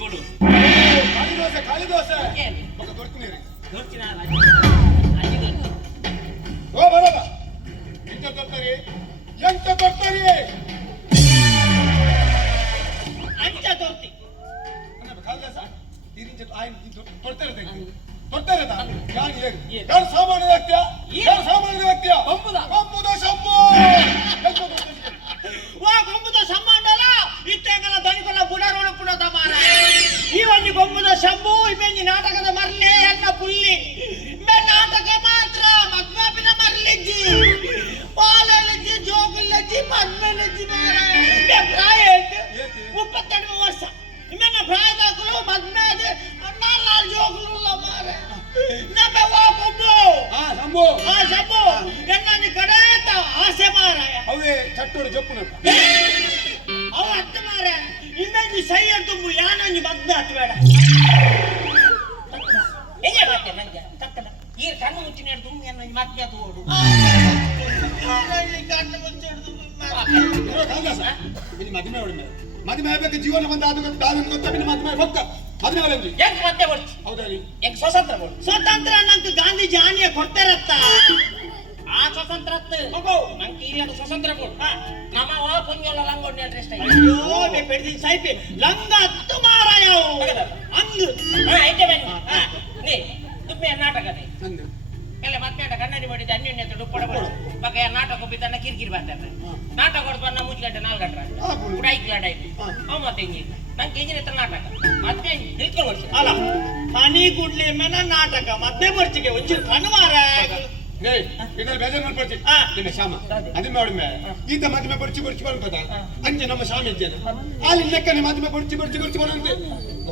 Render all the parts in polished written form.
ಕೊಡು. ಖಾಲಿ ದೋಸೆ ಕೊಡ್ತೀನಿ ದೊಡ್ಚಿನ ಓ ಬರೋದ ಎಂತ ತರ್ತಾರೆ ಅಂಚ ತೋರ್ತಿ ಖಾಲಿ ದೋಸೆ ತಿರಿಂಚ ತೊಡ್ತಾರೆ ಯಾರು ಸಾಮಾನ್ಯ ವ್ಯಕ್ತಿಯ ಕೊಂಬುದ ಶಂಭು ವಾ ಕೊಂಬುದ ಸಂಬಂಧಲ ಇತ್ತೆಂಗಲ ದನಿಕೊಲ್ಲ ಬುಡರೋಣ ಪುಣದ ಮಾರ ಈ ಒಂದು ಕೊಂಬುದ ಶಂಭು ಇವೆಂಜಿ ನಾಟಕದ ಮರ್ಲೆ ಎನ್ನ ಪುಲ್ಲಿ ನಾಟಕ ಮಾತ್ರ ಮದ್ಮಾಪಿನ ಮರ್ಲಿಜ್ಜಿ ಪಾಲಜ್ಜಿ ಜೋಗುಲ್ಲಜ್ಜಿ ಮದ್ಮಲಜ್ಜಿ ಮಾರ ಪ್ರಾಯ 32 ವರ್ಷ ಇಮೆನ್ನ ಪ್ರಾಯದಾಕಲು ಮದ್ಮೇದ ನಾಲ್ಕು ಜೋಗುಲ್ಲ ಮಾರ ನಮ್ಮ ವಾ ಕೊಂಬು ಶಂಭು ಎನ್ನ ಕಡೇತ ಆಸೆ ಮಾರಾಯ ಅವೇ ಚಟ್ಟೋಡು ಜಪ್ಪುನ ಅವ ಅತ್ತ ಮಾರ ಇನ್ನೊಂದು ಸೈ ತುಂಬು ಯಾನೊಂದು ಮದ್ದೆ ಹತ್ತಬೇಡ ಹೆಂಗೆ ಮಾಡ್ತೇನೆ ನಂಗೆ ತಕ್ಕದ ಈ ಕಣ್ಣು ಮುಚ್ಚಿನ ತುಂಬ ಏನೊಂದು ಮತ್ತೆ ಅದು ಓಡು ಕಣ್ಣು ಮುಚ್ಚಿಡ್ದು ಮದುವೆ ಆಗ್ಬೇಕು ಜೀವನ ಬಂದ ಅದು ಗೊತ್ತ ಮದುವೆ ಹೊಕ್ಕ ಮದುವೆ ಹೆಂಗ್ ಮತ್ತೆ ಬರ್ತಿ ಹೌದಾ ಹೆಂಗ್ ಸ್ವತಂತ್ರ ನಂಗೆ ಗಾಂಧೀಜಿ ಆನೆಯ ಕೊಡ್ತಾರತ್ತ ಆ ಸ್ವತಂತ್ರ ನಂಗೆ ಈ ಸ್ವತಂತ್ರ ಕೊಡು ನಮ್ಮ ಪುಂಜೋಲ ಲಂಗೋಡಿ ಅಡ್ರೆಸ್ ಅಯ್ಯೋ ಬೆಡ್ದಿ ಸೈಪಿ ಲಂಗ ಹತ್ತು ಮಾರಾಯವು ಹಂಗ್ ಐತೆ ಬನ್ನಿ ನೀ ದುಪ್ಪೆ ನಾಟಕದೆ ಎಲ್ಲ ಮತ್ತೆ ಕನ್ನಡಿ ಮಾಡಿದ ಅನ್ಯೋನ್ಯ ಡುಪ್ಪಡ ಬಕ ನಾಟಕ ಬಿದ್ದನ್ನ ಕಿರಿಕಿರಿ ಬರ್ತಾರೆ ನಾಟಕ ಕೊಡ್ಬ ನಮ್ಮ 3 ಗಂಟೆ 4 ಗಂಟೆ ಉಡಾಯ್ತು ಅವ್ ಮತ್ತೆ ಹಿಂಗಿಲ್ಲ ನಂಗೆ ಹಿಂಗಿನ ಹತ್ರ ನಾಟಕ ಮತ್ತೆ ನಿಲ್ಕೊಂಡು ಬರ್ತೀನಿ ಅಲ್ಲ ಹನಿ ಕುಡ್ಲಿ ಮೇನ ನಾಟಕ ಮತ್ತೆ ಬರ್ಚಿಗೆ ಒಂಚೂರು ಕಣ್ಣು ಮಾರ ಬೇಜಾರು ಮಾಡ್ಕೊಡ್ತೀನಿ ಶಾಮ ಅದೇ ಮಾಡಿ ಈತ ಮದುವೆ ಬರ್ಚಿ ಬರ್ತದ ಅಂಚೆ ನಮ್ಮ ಶಾಮ ಇದ್ದೇನೆ ಅಲ್ಲಿ ಲೆಕ್ಕನೆ ಮದುವೆ ಬರ್ಚಿ ಬರಂತೆ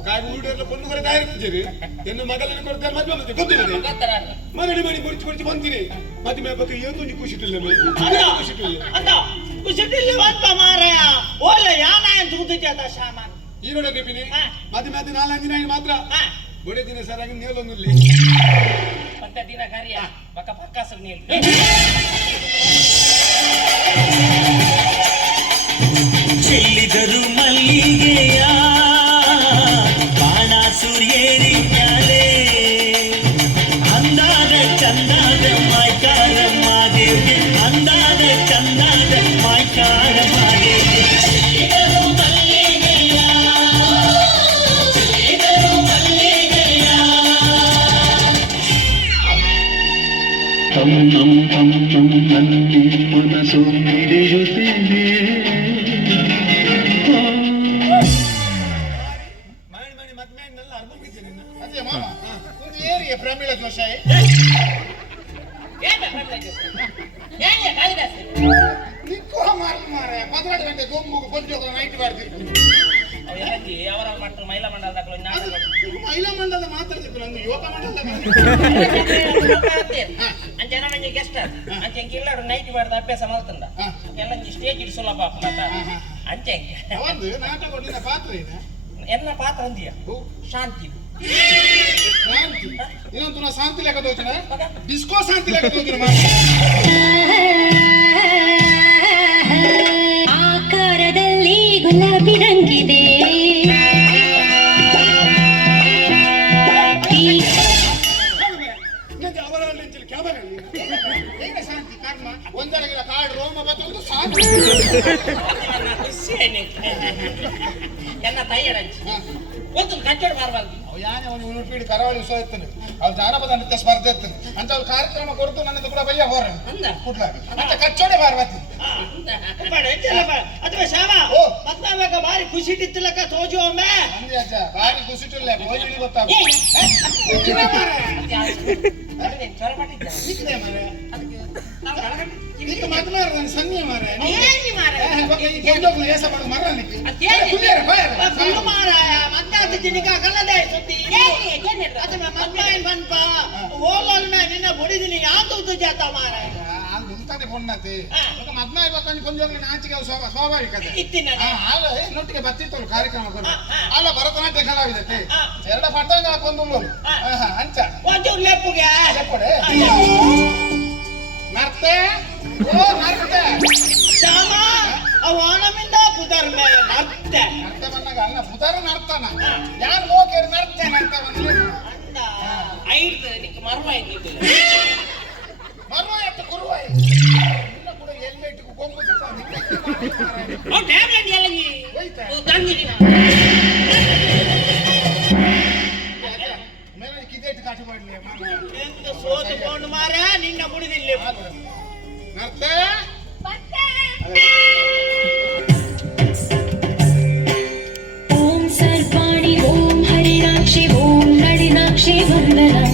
ಕಾಯಿ ಊಡೆಲ್ಲ ಪೊಣ್ಣು ಕೊರೆ ತಯಾರಿಸ್ತೀರಿ ಎನ್ನು ಮಗಲನ್ನು ಕೊಡ್ತಾರೆ ಮದುವೆ ಮತ್ತೆ ಗೊತ್ತಿಲ್ಲ ಮಗಡಿ ಮಾಡಿ ಬರ್ಚಿ ಬಂತೀರಿ ಮದುವೆ ಬಗ್ಗೆ ಏನು ಖುಷಿಟ್ಟಿಲ್ಲ ಖುಷಿಟ್ಟಿಲ್ಲ ಅಂತ ಮಾರಾಯ ಓಲೆ ಯಾನ ಅಂತ ಕೂತಿದ್ದ ಶಾಮ ಈ ನೋಡ ಬೇಪಿನಿ ಮದುವೆ ಅದು 4 ದಿನ ಮಾತ್ರ ಬೊಡೆ ದಿನ ಸರಾಗಿ ನೇಲೊಂದಲ್ಲಿ ಮತ್ತೆ ದಿನ ಕಾರ್ಯ ಪಕ್ಕ ಪಕ್ಕ ಸರ್ ನೀರು ಚೆಲ್ಲಿದರು ಮಲ್ಲಿಗೆಯ ಬಾಣ ಸೂರ್ಯೇರಿ ಮ್ಯಾಲೆ ಅಂದಾದ ಚಂದಾದ ಮಾಯ್ಕಾರ ಮಾದೇವ್ಗೆ ಅಂದಾದ ಚಂದಾದ ಮಾಯ್ಕಾರ ಮಾದೇವ್ಗೆ ನನ್ನಿ ಮನಸ್ಸು ಮಿಡಿಯುತ್ತಿದೆ ಮಾಡಿ ಮದ್ಮೆಲ್ಲ ಅರ್ಬಿದ್ದೀನಿ ಅದೇ ಮಾಮ ಒಂದು ಏರಿಯ ಪ್ರಮೀಳ ಜೋಶ ನಿಕ್ಕೋ ಮಾರೆ 12 ಗಂಟೆ ಗೊಂಬುಗೆ ಬಂದು ನೈಟ್ ಮಾಡ್ತಿರ್ತೀನಿ ಅವರ ಮಟ್ಟ ಮಹಿಳಾ ಮಂಡಲದ ಮಹಿಳಾ ಮಂಡಲ ಮಾತಾಡ್ತಿದ್ರು ನಂದು ಯುವಕ ಮಂಡಲದಾಗ ಅಂಚೆ ನನಗೆ ಗೆಸ್ಟ್ ಅಂಚೆ ಕಿಲ್ಲಾಡು ನೈಟ್ ಮಾಡಿದ ಅಭ್ಯಾಸ ಮಾಡ್ತಂದ ಎಲ್ಲ ಸ್ಟೇಜ್ ಇಡ್ಸೋಲ್ಲ ಪಾಪ ಅಂಚೆ ಒಂದು ನಾಟಕ ಕೊಟ್ಟಿನ ಪಾತ್ರ ಇದೆ ಎನ್ನ ಪಾತ್ರ ಅಂದಿಯ ಶಾಂತಿ ಶಾಂತಿ ಇನ್ನೊಂದು ನಾ ಶಾಂತಿ ಲೆಕ್ಕ ತೋಚಿನ ಡಿಸ್ಕೋ ಶಾಂತಿ ಲೆಕ್ಕ ತೋಚಿನ ಆಕಾರದಲ್ಲಿ ಗುಲಾಬಿ ರಂಗಿದೆ ಶಾಂತಿ ಕರ್ಮ ಒಂದರಗಿನ ಕಾಡು ರೋಮ ಬತ್ತೊಂದು ಶಾಂತಿ ಎನ್ನ ತಯ್ಯಡಂಚಿ ಒಂದು ಕಚ್ಚೋಡ ಮಾರಬಾರ್ದು ಅವು ಯಾನೇ ಒಂದು ಉಳುಪೀಡಿ ಕರಾವಳಿ ಉತ್ಸವ ಇರ್ತಾನೆ ಅವ್ರು ಜಾನಪದ ನೃತ್ಯ ಸ್ಪರ್ಧೆ ಇರ್ತಾನೆ ಅಂತ ಅವ್ರು ಕಾರ್ಯಕ್ರಮ ಕೊಡ್ತು ನನ್ನದು ಕೂಡ ಬಯ್ಯ ಹೋರ ಕೂಡ್ಲಾಗಿ ಅಂತ ಕಚ್ಚೋಡೆ ಮಾರ್ಬತ್ತಿ ಅಥವಾ ಶಾಮ ಮದ್ನಾಗ ಭಾರಿ ಖುಷಿ ಇಟ್ಟಿಲ್ಲಕ ತೋಜು ಒಮ್ಮೆ ಅಂದಿ ಅಜ್ಜ ಭಾರಿ ಖುಷಿಟ್ಟಿಲ್ಲ ಹೋಗಿ ಗೊತ್ತಾಗ ಸನ್ನಿ ಮಾರೆ ಮಾರಾಯ ಮತ್ತೆ ಜಿನಿಕ ಕಲ್ಲದೆ ಸುದ್ದಿ ಬನ್ಪ ಓಲೋಲ್ ಮೇ ನಿನ್ನ ಬುಡಿದಿನಿ ಯಾವ್ದು ಜಾತ ಮಾರಾಯ ಮುಂತಾದೆ ಪೊಣ್ಣತೆ ಮದ್ನ ಇವತ್ತು ಕೊಂಚ ನಾಚಿಕೆ ಸ್ವಾಭಾವಿಕತೆ ನೊಟ್ಟಿಗೆ ಬತ್ತಿತ್ತು ಕಾರ್ಯಕ್ರಮ ಕೊಡು ಅಲ್ಲ ಭರತನಾಟ್ಯ ಕಲಾವಿದತೆ ಎರಡು ಪಟ್ಟಂಗ ಹಾಕೊಂಡು ಅಂಚ ಒಂಚೂರು ಲೆಪ್ಪುಗೆ ಲೆಪ್ಪಡೆ ನರ್ತೆ ಓ ನರ್ತೆ ಶ್ಯಾಮ ಅವನಮಿಂದ ಪುದರ್ಮೆ ನರ್ತೆ ನರ್ತೆ ಬಂದಾಗ ಅಲ್ಲ ಬುಧರ ನಡ್ತಾನ ಯಾರು ಹೋಗಿ ನಡ್ತೇನೆ ಅಂತ ಬಂದ್ರೆ ಅಂದ ಐದು ನಿಕ್ಕೆ ಮರ್ವಾಯ್ತು ಮರ್ವ ಎತ್ತ ಕುರುವಾಯಿ ಇನ್ನ ಕೂಡ ಹೆಲ್ಮೆಟ್ ಕೊಂಬುದು ಓ ಟ್ಯಾಬ್ಲೆಟ್ ಎಲ್ಲ ನೀ ಹೋಯ್ತಾ? ತಂದಿರಿ ಮೇಲೆ ಕಿದೇಟ್ ಕಾಟು ಮಾಡಲಿ ಎಂತ ಸೋತುಕೊಂಡು ಮಾರ ನಿನ್ನ ಮುಡಿದಿಲ್ಲ ನರ್ತ ಓಂ ಸರ್ಪಾಣಿ ಓಂ ಹರಿಣಾಕ್ಷಿ ಓಂ ನಳಿನಾಕ್ಷಿ ವಂದನಂ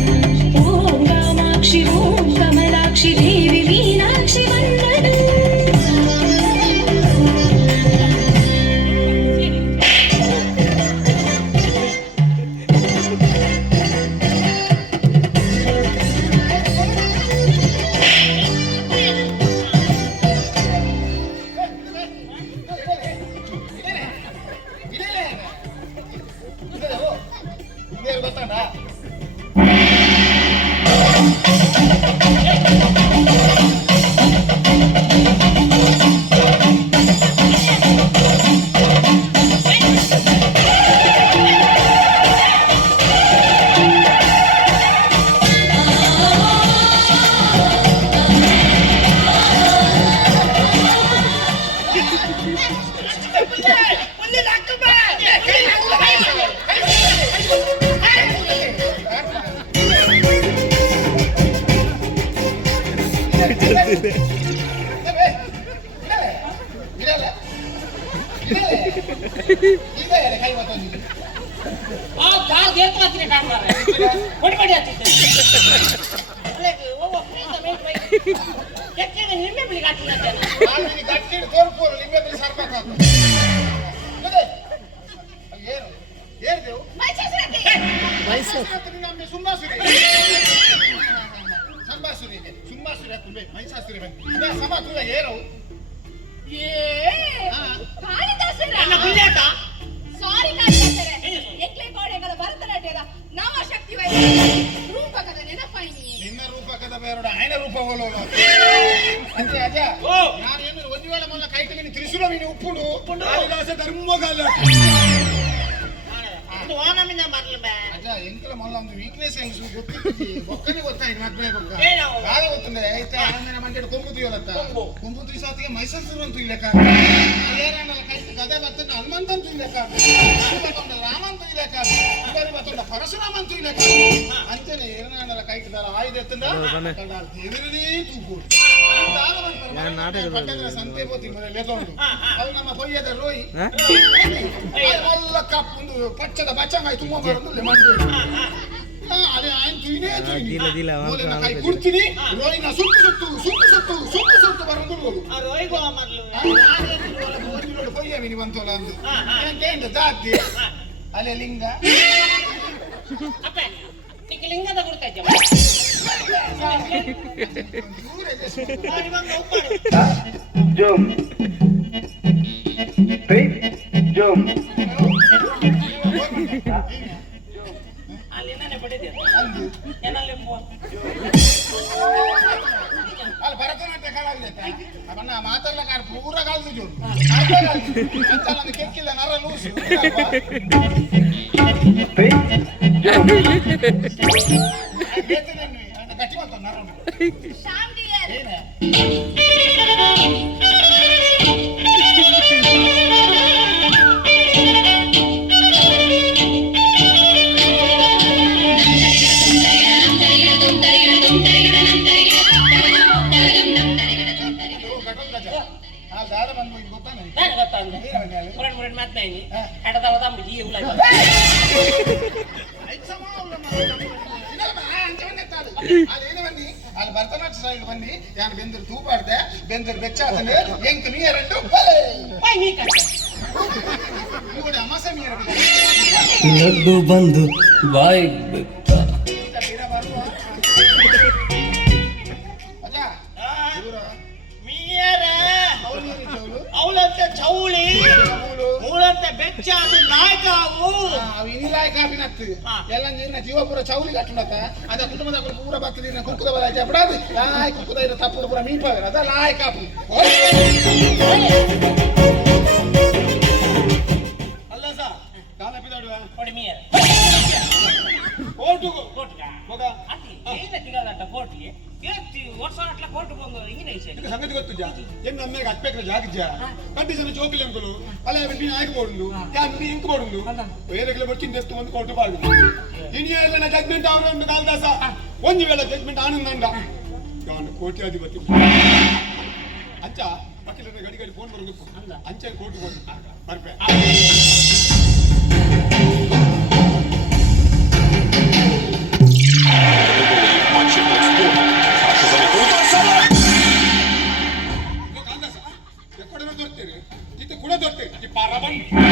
ಓಂ ಕಾಮಾಕ್ಷಿ ಓಂ ಕಮಲಾಕ್ಷಿ ದೇವಿ ಮೀನಾಕ್ಷಿ ವಂದನಂ ಗೊತ್ತಾಡ ಕೈ ಬತ್ತೊಂದಿದೆ ಆ ಕಾರ್ ದೇರ್ತ ಮಾತ್ರ ಕಾಣ್ತಾರೆ ಹೊಡಿ ಹೊಡಿ ಆಗ್ತಿತ್ತು ಅಲ್ಲೇ ಓ ಪ್ರೀತ ಮೇಟ್ ಬೈ ಕೆಕ್ಕೆ ನಿಮ್ಮೆ ಬಿಳಿ ಕಾಟಿನ ಜನ ನಾನು ಈ ಗಟ್ಟಿಡ್ ತೋರ್ಪೋರು ನಿಮ್ಮೆ ಬಿಳಿ ಸರ್ಬೇಕಾಗ್ತದೆ ಏನು ಏರ್ದೇವು ಮೈಸಾಸುರಿ ನಮ್ಮೆ ಸುಂಬಾಸುರಿ ಸಂಬಾಸುರಿಗೆ ಸುಂಬಾಸುರಿ ಹಾಕುಂಬೆ ಮೈಸಾಸುರಿ ಬಂದು ಸಮ ತುಳ ಏರವು ನನ್ನ ಪುಣ್ಯಾಟ ಸಾರಿ ಕಾಣಿಸ್ತಾರೆ ಎಕ್ಲೆ ಗೋಡೆಗಳ ಭರತನಾಟ್ಯದ ನವಶಕ್ತಿ ರೂಪಕದ ನೆನಪಾಯಿನಿ ನಿನ್ನ ರೂಪಕದ ಬೇರೋಡ ಆಯ್ನ ರೂಪ ಹೋಲೋಲ ಅಂದ್ರೆ ಅಜ ಓ ನಾನೇನು ಒಂದು ವೇಳೆ ಮೊದಲ ಕೈಟಿ ಮೀನು ತ್ರಿಶೂಲ ಮೀನು ಉಪ್ಪುಡು ಕಾಳಿದಾಸ ಧರ್ಮಗಾಲ ಇದು ಓನಮಿನ ಮರ್ಲ ಬೇ ಅಜ ಎಂಕಲ ಮೊದಲ ಒಂದು ವೀಕ್ನೆಸ್ ಹೆಂಗಸು ಗೊತ್ತಿತ್ತು ಬೊಕ್ಕನೆ ಗೊತ್ತಾಯ್ತು ಮದ್ವೆ ಬೊಕ್ಕ ಏನವು? ಯಾರು ಗೊತ್ತಂದ್ರೆ ಆಯ್ತಾ ಆಮೇಲೆ ಮಂಡ್ಯದ ಕೊಂಬುತ್ತೀವಲ್ಲತ್ತ ಕೊಂಬು. ಕೊಂಬುತ್ತಿ ಸಾತಿಗೆ ಮೈಸೂರು ಅಂತ ಇಲ್ಲಕ ಏನೇನಲ್ಲ ಕೈತು ಗದೆ ಬತ್ತಂಡ ಹನುಮಂತ ಅಂತ ಇಲ್ಲಕ ಬತ್ತೊಂಡ ರಾಮ ಅಂತ ಇಲ್ಲಕ ಇವರಿ ಬತ್ತೊಂಡ ಪರಶುರಾಮ ಅಂತ ಇಲ್ಲಕ ಅಂಚನೆ ಏನೇನಲ್ಲ ಕೈತದಾರ ಆಯುಧ ಎತ್ತಂಡ ದೇವರನೇ ತೂಕು ಪಟ್ಟದ್ರ ಸಂತೆ ಬೋತಿ ಲೆತೊಂಡು ಅದು ನಮ್ಮ ಪೊಯ್ಯದ ರೋಯಿ ಎಲ್ಲ ಕಪ್ಪು ಒಂದು ಪಚ್ಚದ ಬಚ್ಚಂಗಾಯಿ ತುಂಬ ಬರೋದು ಮಂಡು ಅದೇ ಆಯ್ತು ತುಯಿನೇ ತುಯಿನಿ ಕೈ ಕುಡ್ತೀನಿ ರೋಯಿನ ಸುತ್ತು ಬರೋದು ಆ ರೋಯ್ಗೋ ಮರ್ಲು ಪೊಯ್ಯ ಮೀನಿ ಬಂತೋಲ ಅಂದು ಏನ್ ಜಾತಿ ಅಲ್ಲೇ ಲಿಂಗ ಅಪ್ಪ ನಿಕ್ಕೆ ಲಿಂಗದ ಗುರುತಾಯ್ತು ನಿಮಗೆ ಉಪ್ಪಾಡು Jom. Hey, Jom. ಅಲ್ಲಿ ನಾನೇ ಪಡೆದೆ ಏನಲ್ಲಿ ಫೋನ್ ಅಲ್ಲಿ ಭರತನಾಟ್ಯ ಕಲಾವಿದ ಅವನ್ನ ಮಾತಾಡ್ಲಕ್ಕ ಪೂರ ಕಾಲ್ದು ಜೋರು ಅಂತಲ್ಲ ಕೆಕ್ಕಿಲ್ಲ ನರ ಲೂಸು Hey, Jom. ಗಟ್ಟಿ ಬಂತ ನರ ಶ್ಯಾಮ್ ಡಿಯರ್ ಏನೇ ದಾದ ಬಂದು ಗೊತ್ತಾನೆ ನಾನು ಗೊತ್ತಾಂದು ಏನೇ ಫ್ರೆಂಡ್ ಫ್ರೆಂಡ್ ಮಾತನಾಡಿ ಹಡದ ಹೋದ ಜೀ ಉಲಾಗ ಅಲ್ಲಿ ಭರತನಾಟ್ಯ ಸ್ಟೈಲ್ ಬನ್ನಿ ಯಾರು ಬೆಂದರು ತೂಪಾಡ್ದೆ ಬೆಂದರು ಬೆಚ್ಚಾದನೆ ಎಂಕ್ ನೀರೆಂಡು ಪೈ ನೀ ಕಟ್ಟ ಇವುಡೆ ಅಮಾಸೆ ನೀರು ಲಡ್ಡು ಬಂದು ಬಾಯಿಗೆ ಬಿಟ್ಟ ಅಜ್ಜ ಇವರು ಮೀಯರ ಅವ್ರು ನೀರು ಅವಳಂತೆ ಚೌಳಿ ಮೂಳಂತೆ ಬೆಚ್ಚ ಅದು ನಾಯಕ ಅವು ಅವು ಇನಿಲಾಯ ಕಾಪಿನತ್ತು ಹಾ. ಎಲ್ಲ ನೀರಿನ ಜೀವಪುರ ಚೌಲಿ ಕಟ್ಟುಂಡತ್ತ ಅದ ಕುಟುಂಬದ ಪೂರ ಭಕ್ತ ನೀರಿನ ಕುಕ್ಕುದ ಬಲ ಬಿಡಾದು ಲಾಯ್ ಕುಕ್ಕುದ ಇರೋ ತಪ್ಪು ಪೂರ ಮೀಪಾಗ ಅದ ಲಾಯ್ ಕಾಪು ಅಲ್ಲ ಸರ್ ಜನ ಜೋಕುಲಿ ಅಂಕಲು ಅಲ್ಲ ಬಿಟ್ಟು ಆಯ್ಕೆ ಬೋಡುಂಡು ಯಾನ್ ಇಂಕ್ ಬೋಡುಂಡು ಬೇರೆ ಬರ್ತೀನಿ ಎಷ್ಟು ಒಂದು ಕೊಟ್ಟು ಬಾಡು ಇಂಡಿಯಾ ಜಡ್ಮೆಂಟ್ ಅವರ ಒಂದು ಕಾಲದಾಸ ಒಂದು ವೇಳೆ ಜಡ್ಮೆಂಟ್ ಆನಂದ ಕೋಟ್ಯಾಧಿಪತಿ ಅಂಚ ಪಕ್ಕದ ಗಡಿ ಗಡಿ ಫೋನ್ ಬರೋದು ಅಂಚೆ ಕೋರ್ಟ್ ಹೋಗಿ ಬರ್ಬೇ ಎక్కడ ದೊರೆತೀರಿ ಇದು ಕೂಡ ದೊರೆತೀರಿ ಈ ಪಾರ ಬಂದು